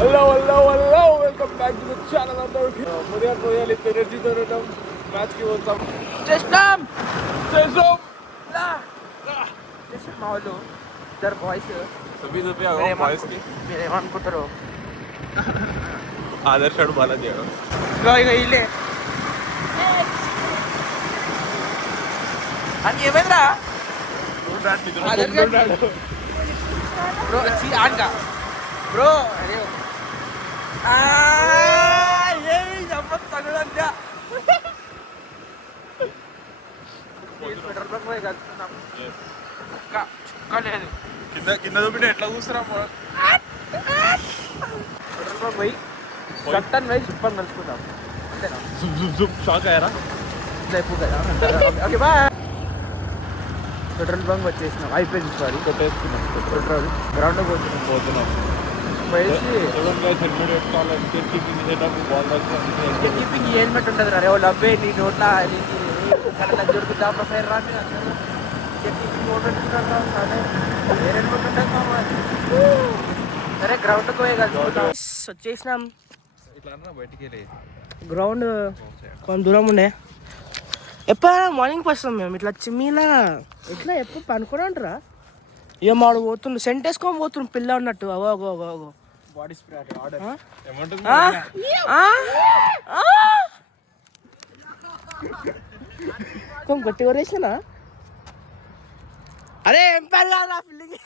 Hello welcome back to the channel అందరికి పోయాలి ఎనర్జీతో మ్యాచ్కి పోతాం చేస్తాం మా వాళ్ళు ఇద్దరు బాయ్స్ మీరేమనుకుంటారు ఆదర్శాడు బాలాజీ ఇక ఇల్లే అని ఏమైందిరా బ్రో ఆన్గా బ్రో ఏమి చెప్పండి పెట్రోల్ బంక్ పోయి కలుసుకున్నాం చుక్క లేదు కింద చూపిండి ఎట్లా కూర్చురా పెట్రోల్ బంక్ పోయి చట్టన్ పోయి సూపర్ కలుసుకుందాం అంతేనా షాక్ అయ్యారా ఓకే బాయ్ పెట్రోల్ బంక్ వచ్చేసినాం అయిపోయింది సారీ కొట్టేసుకున్నాం పెట్రోల్ గ్రౌండ్ పోతున్నాం పోయేసి కీపింగ్ హెల్మెట్ ఉంటుంది రా డబ్బే నీ నోట్లా దొరుకుతా ఫైర్ రాసి సరే గ్రౌండ్కి పోయి కలుసుకుంటాం వచ్చేసినాం బయటికి గ్రౌండ్ కొంచెం దూరం ఉండే ఎప్పుడు మార్నింగ్ వస్తాం మేము ఇట్లా చిమ్మీలా ఇట్లా ఎప్పుడు పనుకోవడం అంటారా ఇక మాడు పోతుండు సెంట్ వేసుకొని పోతుండు పిల్ల ఉన్నట్టు అవో బాడీ స్ప్రే ఆర్డర్ కొంచెం గట్టి కొరేసినా అరే ఏం పేరు కాదు ఆ పిల్లకి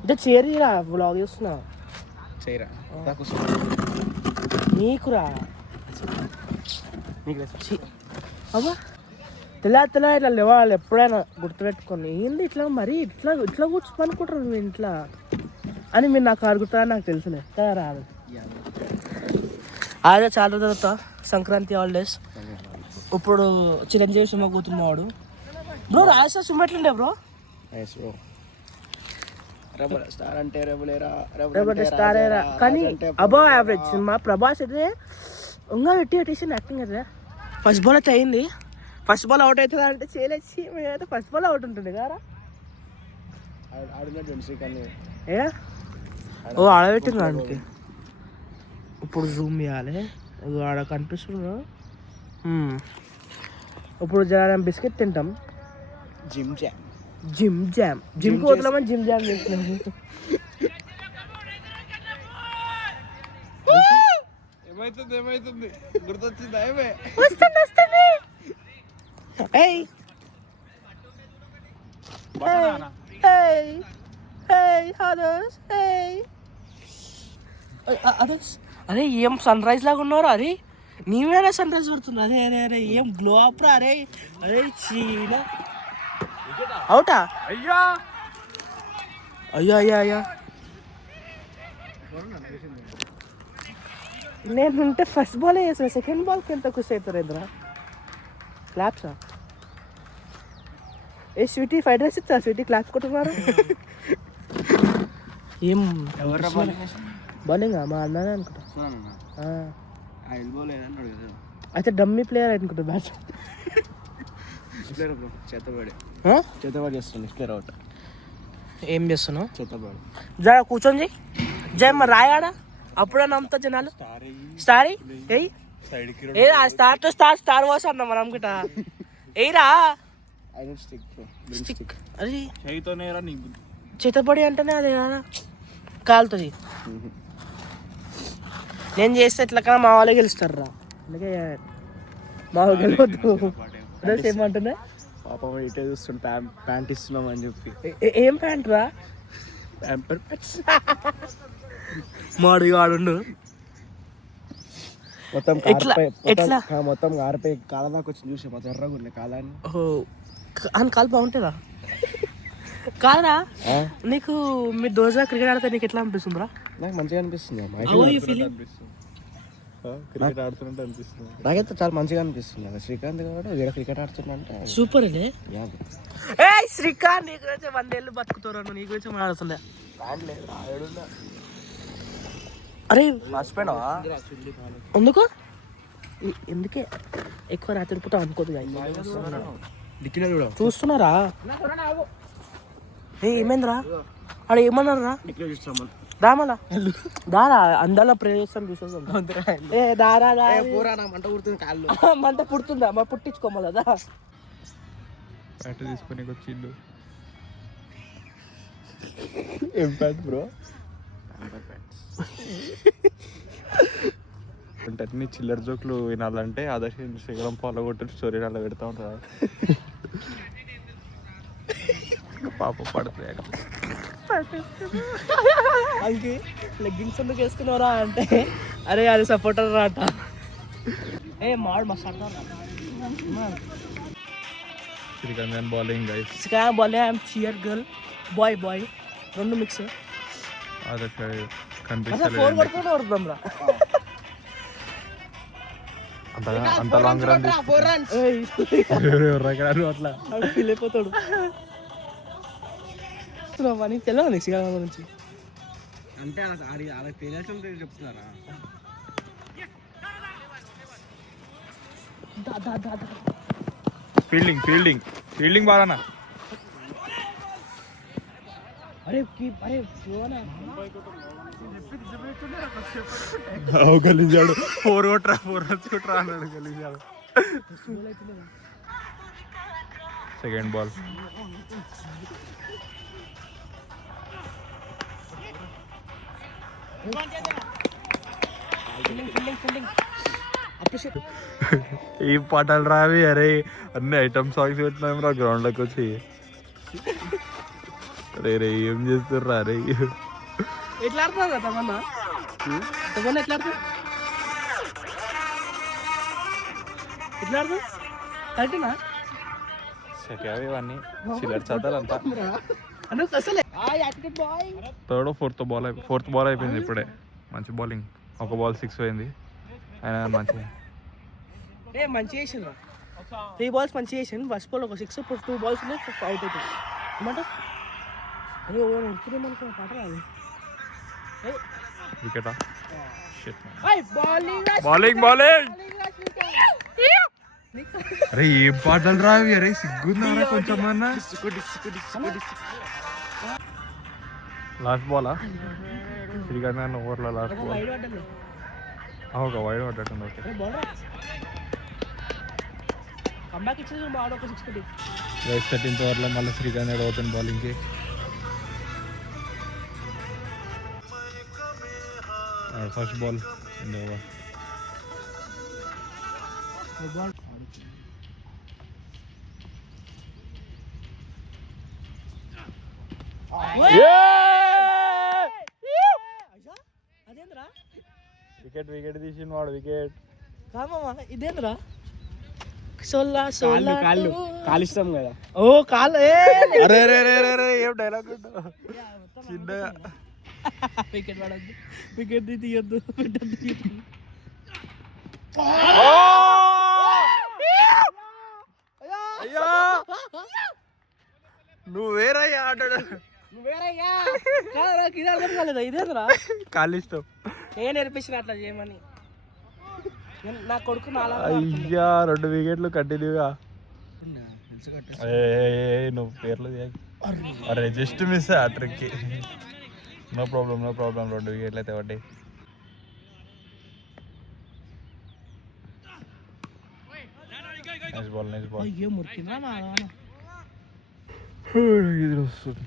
అంటే చేరిరా బ్లాగ్ చేస్తున్నా చేయరా నీకురా అబ్బా తెల్ల ఇట్లా లేవాలి ఎప్పుడైనా గుర్తుపెట్టుకొని ఏంది ఇట్లా మరి ఇట్లా కూర్చొని పనుకుంటారు మీ ఇంట్లో అని మీరు నాకు అడుగుతారని నాకు తెలుసులే కదా రాదు అదే చాలా తర్వాత సంక్రాంతి హాలిడేస్ ఇప్పుడు చిరంజీవి సినిమా కూతున్నాడు బ్రో రాజస్థాన్ సినిమా ఎట్లుండే బ్రో స్టార్ కానీ అబౌవ్ యావరేజ్ సినిమా ప్రభాస్ అయితే ఇంకా పెట్టేసి యాక్టింగ్ అయితే ఫస్ట్ బాల్ అయితే అయింది ఫస్ట్ బాల్ అవుట్ అవుతుందా అంటే చేయలేసి మేమైతే ఫస్ట్ బాల్ అవుట్ ఉంటుంది కదా ఏ ఓ ఆడబెట్టింది దానికి ఇప్పుడు జూమ్ చేయాలి ఆడ కనిపిస్తుంది ఇప్పుడు బిస్కెట్ తింటాం జిమ్కి వదలమని జిమ్ జామ్ చేస్తున్నాము ఏమైతుంది గుర్తొచ్చింది వస్తుంది అరే ఏం సన్ రైజ్ లాగా ఉన్నారు అరే నీవేనా సన్ రైజ్ పడుతున్నా అరే ఏం గ్లో అప్ రా అరే చీనా అవుటా అయ్యా నేనుంటే ఫస్ట్ బాల్ వేసా సెకండ్ బాల్కి ఎంత ఖుషి అవుతారు ఇద్దరా క్లాప్సా ఏ స్వీటీ ఫ్రైడ్ రైస్ ఇచ్చా స్వీటీ క్లాప్స్ కొట్టుకున్నారు ఏం బౌలింగ్ మా అన్ననే అనుకుంటా అయితే డమ్మీ ప్లేయర్ అనుకుంటా బ్యాట్ చేతబడి చేస్తుంది క్లియర్ అవుట్ ఏం చేస్తున్నావు జర కూర్చొని జై మరి రాయాడా అప్పుడే నమ్ముతా జనాలు స్టారీ ఏ స్టార్ వాష్ అన్నా మనం గిట ఏరా అది చేతబడి అంటేనే అది కాలుతుంది నేను చేస్తే ఎట్లా కన్నా మా వాళ్ళే గెలుస్తారు రా అందుకే మా వాళ్ళు గెలవద్దు ఏమంటున్నా పాపం ఇటే చూస్తుంటే ప్యాంట్ ఇస్తున్నాం అని చెప్పి ఏం ప్యాంట్ రా మాడు ఆడుండు మొత్తం ఆరిపోయి కాళ్ళ దాకా వచ్చి చూసే మొత్తం ఎర్రగా ఉన్నాయి కాలాన్ని అని కాలు బాగుంటుందా కాదురా నీకు మీ దోజా క్రికెట్ ఆడితే నీకు ఎట్లా అనిపిస్తుంది రా నాకు మంచిగా అనిపిస్తుంది క్రికెట్ ఆడుతుంటే అనిపిస్తుంది నాకైతే చాలా మంచిగా అనిపిస్తుంది శ్రీకాంత్ కూడా వీడ క్రికెట్ ఆడుతుంటే సూపర్ అండి శ్రీకాంత్ నీ గురించి 100 ఏళ్ళు బతుకుతారు నీ గురించి మాట్లాడుతుండే అరే మర్చిపోయినావా ఎందుకు ఎందుకే ఎక్కువ రాత్రి పూట అనుకోదు చూస్తున్నారా ఏమైందిరా అక్కడ ఏమన్నారు రా ఇక్కడ చూస్తామని దామలా దారా అందాల ప్రయోజనం చూసేస్తాం ఏ దారా పూరా నా మంట కుడుతుంది కాళ్ళు మంట పుడుతుందా మా పుట్టించుకోమదా ప్యాంటు తీసుకొని వచ్చిండు. ఏం ప్యాంట్ బ్రో? అంటే అన్ని చిల్లర జోకులు వినాలంటే ఆదర్శ ఇన్స్టాగ్రామ్ ఫాలో కొట్టి స్టోరీ అలా పెడతా ఉంటారు. పాప పడుతుంది అందుకే లెగ్గింగ్స్ ఎందుకు వేసుకున్నారా అంటే అరే అది సపోర్టర్ రాట ఏ మాడు మస్తు ఆడతారు శ్రీకాంత్ బౌలింగ్ గైస్. బాల్ ఐఎమ్ చియర్ గర్ల్ బాయ్ రెండు మిక్స్ ఆదర్శ ఫోర్ కనిపిస్తలేదు. కొడుతుందాం రా అంత లాంగ్ రన్ అట్లా ఫీల్ అయిపోతాడు నీకు తెలియదు శ్రీకాంత్ గురించి అంటే అలా తెలియాల్సి చెప్తున్నారా? ఫీల్డింగ్ బాగా. అరే గలీజాడు 4 రన్స్ కొట్రా అన్నాడు. గలీజాడు. సెకండ్ బాల్ ఈ పాటలు రావి. అరే అన్ని ఐటమ్ సాంగ్స్ పెట్టినాం రా గ్రౌండ్ లోకి వచ్చి. అరే రే ఏం చేస్తుర్రా? అరే ఎట్లా ఆడుతున్నావు కదా తమన్నా ఎట్లా ఆడుతావు కరెక్టేనా? ఇవన్నీ చిల్లర చదవాలంతా. ఫోర్త్ బాల్ అయిపోయింది ఇప్పుడే. మంచి బౌలింగ్. ఒక బాల్ 6 పోయింది. ఆయన మంచిగా మంచి చేసింది 3 balls మంచి చేసింది. ఫస్ట్ బాల్ ఒక 6 ఇప్పుడు 2 balls అవుట్ అవుతుంది అనమాట. అదే ఉడుతున్నామనుకో పాట రాదు. వికెటా? బౌలింగ్ అరే ఏం పాటలు రావి? అరే సిగ్గున్నారా కొంచెం అన్నా? లాస్ట్ బాలా శ్రీకాంత్ ఓవర్లో లాస్ట్ బాల్. ఒక వైడ్ పడ్డట్టుంది. ఓకే 13th ఓవర్లో మళ్ళీ శ్రీకాంత్ ఓపెన్ బౌలింగ్కి. First ball in over. Wicket తీసిన వాడు. వికెట్ ఇదేంద్రా కాలు ఇస్తాం కదా. ఓ కాలు అరే ఏం డైలాగ్ చిన్నగా. వికెట్ పడద్దు, వికెట్ తీయొద్దు. అయ్యా నువ్వేరయ్యా ఆడాడు. ఇదేంద్రా కాలు ఇష్టం. నేను నేర్పించిన అట్లా చేయమని. నా కొడుకు అయ్యా 2 వికెట్లు కంటిన్యూగా. నువ్వు పేర్లు అరే జస్ట్ మిస్ ఆ ట్రిక్కి. నో ప్రాబ్లం 2 వికెట్లు అయితే పడ్డాయి. Nice ball. ఇది వస్తుంది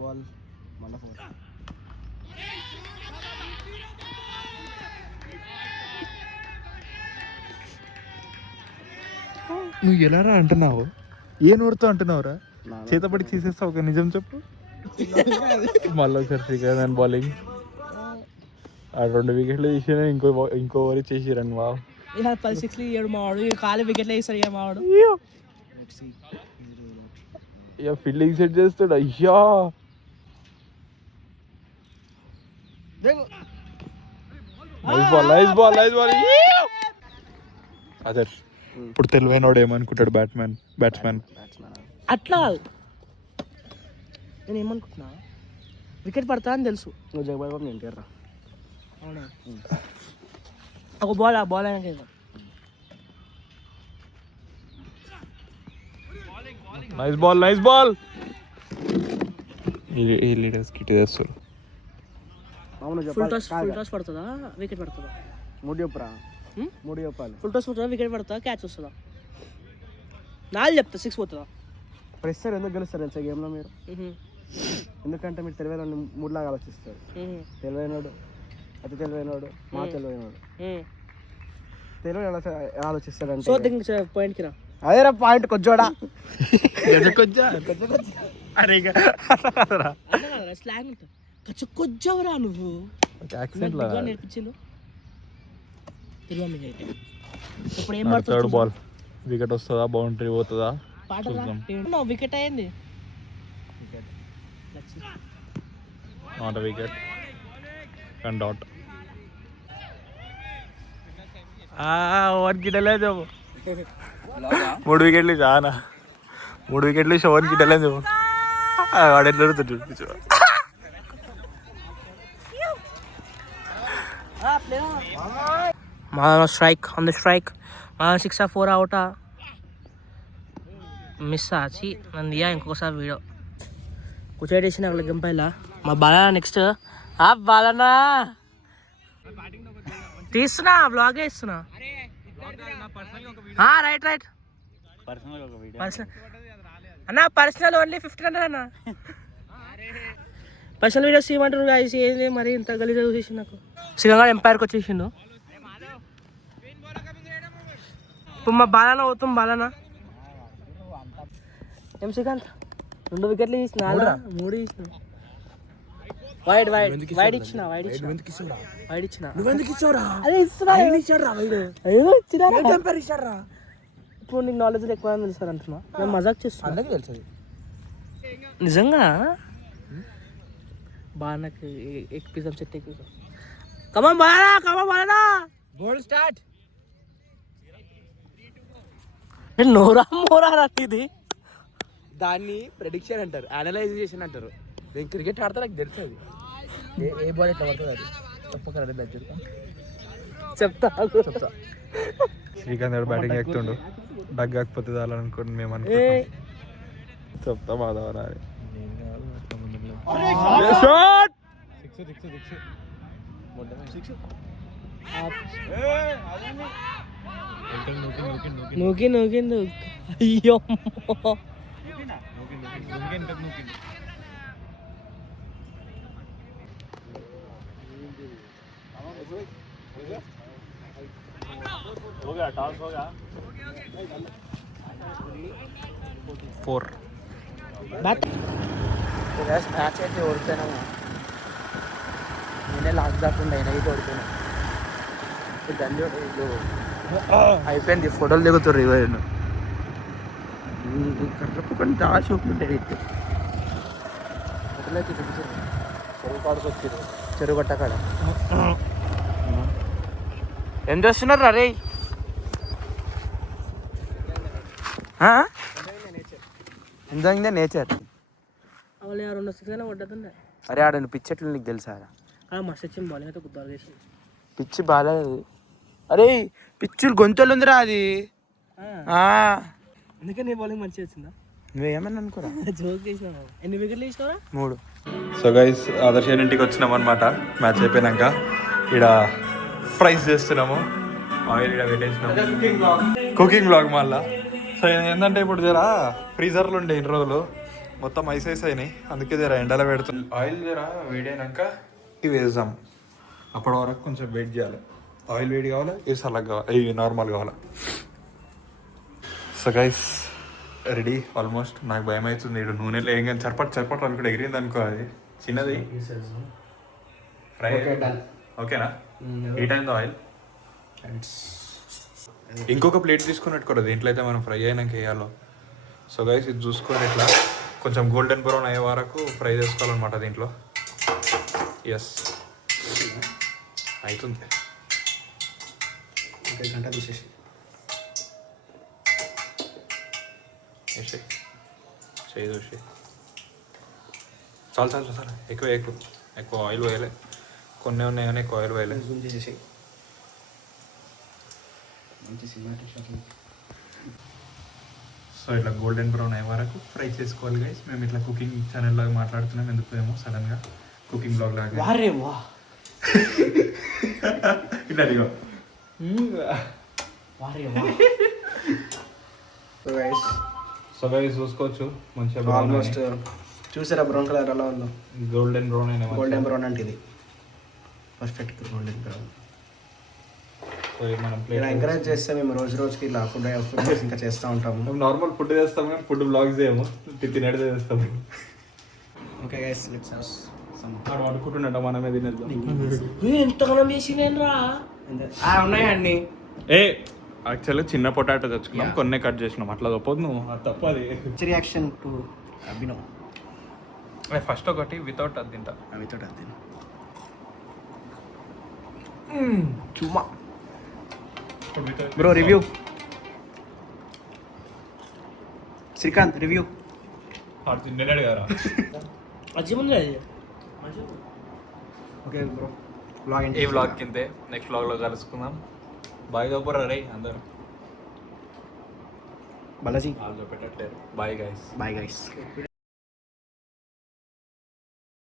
బాల్ మళ్ళీ 4. నువ్వు ఎలా రా అంటున్నావు? ఏ నోరుతో అంటున్నావురా? చేతపడి తీసేస్తావు. ఒక నిజం చెప్పు. మళ్ళీ ఒకసారి శ్రీకాంత్ బౌలింగ్. ఆ 2 వికెట్లు తీసిన ఇంకో ఓవర్ చేసిరండి. వా 16 ఇయ్యాడు మావాడు. కాలు వికెట్లు వేస్తాడు ఇక మావాడు. ఇక ఫీల్డింగ్ సెట్ చేస్తాడు. అయ్యా నైస్ బాల్. అదే ఇప్పుడు తెలివైనోడు ఏమనుకుంటాడు? బ్యాట్స్మెన్ అట్లా కాదు. నేను ఏమనుకుంటున్నా, వికెట్ పడతా అని తెలుసు. నువ్వు జగబాబు నేను పేర్రా. అవునా? ఒక బాల్, ఆ బాల్ అయినా నైస్ బాల్. ఈ లీడర్స్ కిట్ తెస్తారు. అవును ఫుల్ చెప్పాలి. టాస్ పడుతుందా వికెట్ పడుతుందా? మూడు చెప్పురా. మూడు చెప్పాలి. ఫుల్ టాస్ పడుతుందా వికెట్ పడుతుందా క్యాచ్ వస్తుందా? 4 చెప్తా 6 పోతుందా? ప్రెషర్ ఎందుకు గెలుస్తారు తెలుసా గేమ్లో మీరు? ఎందుకంటే మీరు తెలివైన మూడులాగా ఆలోచిస్తారు. తెలివైనడు, అతి తెలివైనడు, మా తెలివైనడు. తెలివైన ఆలోచిస్తాడంటే సో థింక్ పాయింట్కి రా. అదేరా పాయింట్ కొంచెడా స్లాంగ్ ఉంటుంది కొజ్జవరా నువ్వు నేర్పించిండు తెలియదు మీకు అయితే. ఇప్పుడు ఏం థర్డ్ బాల్ వికెట్ వస్తుందా బౌండరీ పోతుందా పాట వికెట్ అయింది. Not wicket and dot. Over గిట్టలేదు 3 వికెట్లు చాలా 3 వికెట్లు ఓవర్ గిట్టలేదు. వాడు ఎట్లా చూపించు. Strike on the strike 6 or 4 అవుటా మిస్ ఆచి నందియా ఇంకొకసారి వీడియో కూర్చోటేసిన వాళ్ళ గంపైలా మా బాలనా నెక్స్ట్ బాలనా తీస్తున్నా బ్లాగే ఇస్తున్నా. రైట్ పర్సనల్ అన్న పర్సనల్ ఓన్లీ 1500 అన్న. పర్సనల్ వీడియోస్ ఏమంటారు గాయస్? ఏంది మరి ఇంత గలీజా చూసేసి నాకు శ్రీలంక ఎంపైర్కి వచ్చేసిండు. ఇప్పుడు మా బాలనా అవుతాం బాలనా ఏం శ్రీకాంత్ 2 వికెట్లు తీసిన 3 తీసిన వైడ్ ఇచ్చిన ఇప్పుడు నీకు నాలెడ్జ్ ఎక్కువ తెలుసు అంటున్నా. నేను మజాక్ చేస్తున్నా నిజంగా. బాగా నాకు ఎక్కిపిస్తాం చెట్టు ఎక్కిపిస్తాం. కమాన్ బాలనా గోల్ స్టార్ట్. నోరా మోరా ఇది దాన్ని ప్రెడిక్షన్ అంటారు, అనలైజేషన్ అంటారు. నేను క్రికెట్ ఆడితే నాకు తెలుసు అది ఏ బాల్ ఎట్లా పడుతుంది. అది చెప్పకరా చెప్తా. శ్రీకాంత్ గారు బ్యాటింగ్ ఎక్కుతుండు డగ్ కాకపోతే చాలనుకోండి మేము అనుకుంటాం. చెప్తా మాధవరా నూకి అయ్యో ఫోర్ మ్యాచ్ అయితే ఓడిపోయినాము. నేనే లాస్ట్ దాకా ఉండే నైట్ ఓడిపోయినా. అయిపోయింది. ఫోటోలు దిగుతారు ఇవ్వండి కట్టపుకొని దాచి ఒప్పుంటాయి. ఫోటోలోకి దిగుతారు. చెరువు కాడకు వచ్చారు. చెరువు గట్ట కాడ ఏం చేస్తున్నారు రే? Enjoying the nature. అవలే 2 6 అయినా పడ్డదండి. అరే ఆడ పిచ్చెట్లు నీకు తెలుసా? మస్తు వచ్చింది బాలింగ్ అయితే గుర్తు చేసి పిచ్చి బాగాలేదు. అరే పిచ్చులు గొంతులు ఉందిరా అది. అందుకే నీ బౌలింగ్ మంచిగా వచ్చిందా? నువ్వేమని అనుకోరా? జోక్ చేసినా. ఎన్ని వికెట్లు వేసినావా? 3. సో గైస్ ఆదర్శ్ ఇంటికి వచ్చినాం అనమాట. మ్యాచ్ అయిపోయినాక ఇక్కడ ఫ్రైస్ చేస్తున్నాము. ఆయిల్ ఇక్కడ పెట్టేసినాము. కుకింగ్ బ్లాగ్ మళ్ళా. సో ఏంటంటే ఇప్పుడు జర ఫ్రీజర్లు ఉండే ఇన్ని రోజులు మొత్తం ఐస్ అయినాయి. అందుకే జర ఎండలో పెడుతుంది. ఆయిల్ జర వేడైనాక ఇవి వేద్దాం. అప్పటి వరకు కొంచెం వెయిట్ చేయాలి. ఆయిల్ వేడి కావాలి, ఇవి చల్లగా కావాలి, ఇవి నార్మల్ కావాలి. So guys ready almost. నాకు భయం అవుతుంది. ఇక్కడ నూనెలో ఏం కానీ చరపట్ అనుకుంటే ఎగిరింది అనుకో. అది చిన్నది ఫ్రై ఓకేనా? హీట్ అయింది ఆయిల్. ఇంకొక ప్లేట్ తీసుకొని పెట్టుకోరు. దీంట్లో అయితే మనం ఫ్రై అయినాక వేయాలో. సో గైస్ ఇది చూసుకొని ఇట్లా కొంచెం గోల్డెన్ బ్రౌన్ అయ్యే వరకు ఫ్రై చేసుకోవాలన్నమాట దీంట్లో. ఎస్ అవుతుంది. గంట తీసేసి చేయి చూసి చాలా ఎక్కువ ఆయిల్ వేయలే. కొన్ని ఉన్నాయి కానీ ఎక్కువ ఆయిల్ వేయలే. జూమ్ చేసేసి మంచి సినిమాటిక్ షాట్. సో ఇట్లా గోల్డెన్ బ్రౌన్ అయ్యే వరకు ఫ్రై చేసుకోవాలి గైస్. మేము ఇట్లా కుకింగ్ ఛానల్ లాగా మాట్లాడుతున్నాం, ఎందుకు ఏమో సడన్గా కుకింగ్ బ్లాగ్ లాగా వారే వా ఇట్లా అడిగో. వారే వా. సో గైస్ చూసుకోవచ్చు మంచిగా ఆల్మోస్ట్ చూసారా బ్రౌన్ కలర్ ఎలా ఉందో? గోల్డెన్ బ్రౌన్ అయినా గోల్డెన్ బ్రౌన్ అంటే ఇది పర్ఫెక్ట్ గోల్డెన్ బ్రౌన్. సో ఇది మనం ఇలా ప్లేట్ ఎంకరేజ్ చేస్తే మేము రోజు రోజుకి ఇలా ఫుడ్ ఇంకా చేస్తూ ఉంటాము. మేము నార్మల్ ఫుడ్ చేస్తాము కానీ ఫుడ్ బ్లాగ్స్ చేయము, తినేది చేస్తాము. ఓకే గైస్ లెట్స్ వాడు అనుకుంటున్నట్ట మనమే తినేద్దాం. ఎంతగానం చేసినేనరా. ఉన్నాయండి. ఏ యాక్చువల్గా చిన్న పొటాటో తెచ్చుకున్నాం, కొన్ని కట్ చేసినాం, అట్లా తప్పదు నువ్వు, అది తప్పది. Reaction to Abhinav. ఫస్ట్ ఒకటి వితౌట్ అది తింటా. అవితో అది చుమ్మా బ్రో. Review Srikanth review. తిన్నాడు కదా. మంచిగా ఉంది అది. ఓకే బ్రో బ్లాగ్ ఈ వ్లాగ్ కిందే నెక్స్ట్ వ్లాగ్లో కలుసుకుందాం. బాయ్ చెప్పరా రే అందరు. బాలాజీ వాళ్ళు పెట్టట్లేరు. Bye guys. Bye guys.